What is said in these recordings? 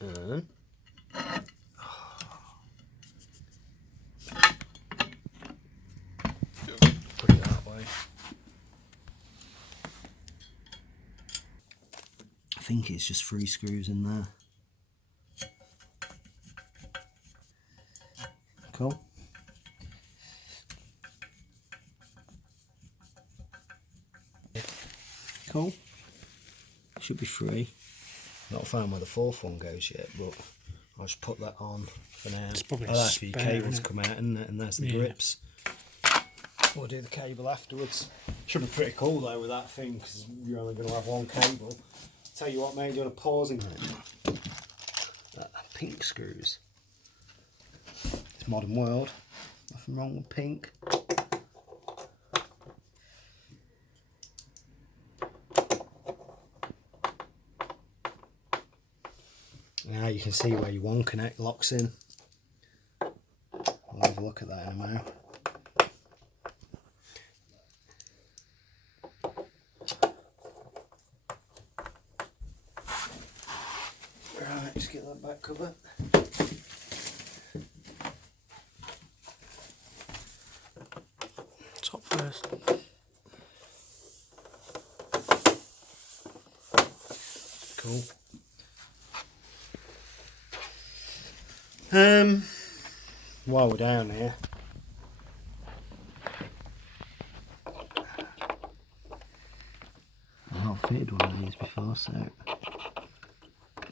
And put it that way. I think it's just 3 screws in there. Cool. Cool. Should be 3. Not found where the 4th one goes yet, but I'll just put that on for now. It's probably that's for your cables to come out, isn't it? And there's the yeah. grips. We'll do the cable afterwards. Should be pretty cool though with that thing, because you're only going to have one cable. Tell you what, mate, do you want to pause in it? Pink screws. It's modern world. Nothing wrong with pink. Now you can see where your 1 connect locks in. We'll have a look at that in a moment. Right, just get that back cover. Top first. Cool. While we're down here, I've not fitted one of these before, so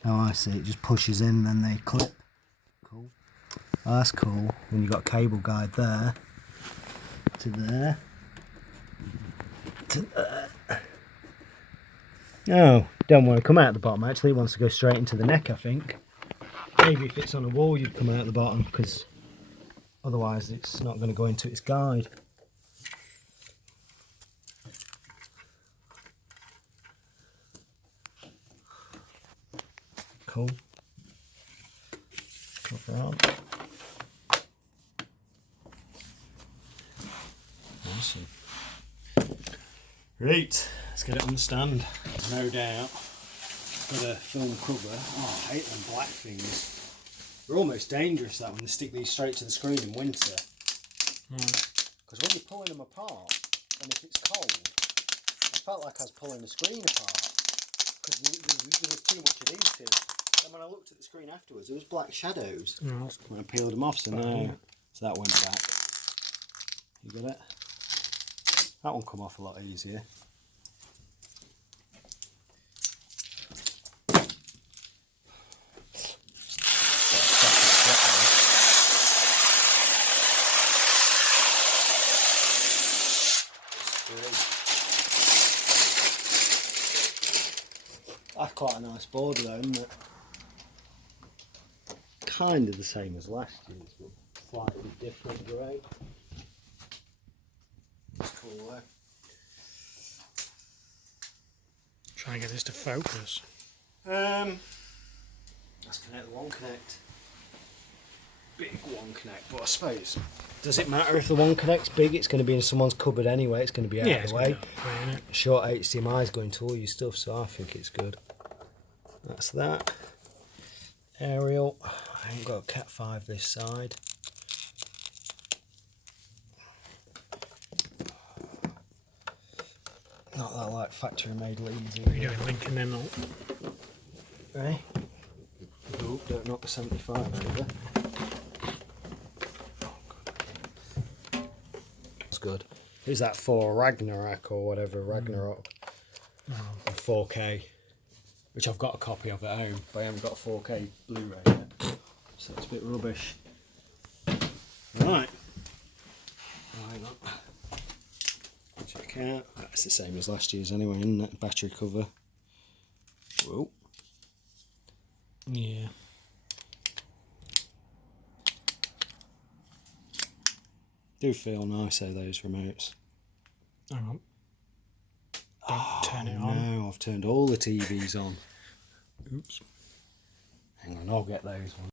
oh, I see, it just pushes in, then they clip. Cool. Oh, that's cool. Then you've got a cable guide there to there to there. Oh, don't want to come out the bottom, actually it wants to go straight into the neck, I think. Maybe if it's on a wall you'd come out the bottom, because otherwise it's not going to go into its guide. Cool. Cover on. Awesome. Right, let's get it on the stand. No doubt. Got a film cover. Oh, I hate them black things. They're almost dangerous that when they stick these straight to the screen in winter. Because when you're pulling them apart, and if it's cold, I felt like I was pulling the screen apart. Because there was too much adhesive. And when I looked at the screen afterwards, there was black shadows. When I peeled them off, so no. So that went back. You got it? That one come off a lot easier. That's quite a nice board though, isn't it? Kind of the same as last year's, but slightly different grey. It's cool though. Try and get this to focus. Let's connect the 1 connect. Big 1 connect, but I suppose, does it matter if the 1 connect's big? It's going to be in someone's cupboard anyway, it's going to be out of the way. Short HDMI is going to all your stuff, so I think it's good. That's that. Aerial. I ain't got a Cat 5 this side. Not that I like factory made leads. What are you doing, linking them up? Right? Oh, don't knock the 75 over. That's good. Who's that for? Ragnarok or whatever, Ragnarok. 4K. Which I've got a copy of at home, but I haven't got a 4K Blu-ray yet. So it's a bit rubbish. Right. Check out. That's the same as last year's anyway, isn't it? Battery cover. Whoa. Yeah. Do feel nice though, those remotes. Hang on. Don't turn it on. No, I've turned all the TVs on. Oops. Hang on, I'll get those ones.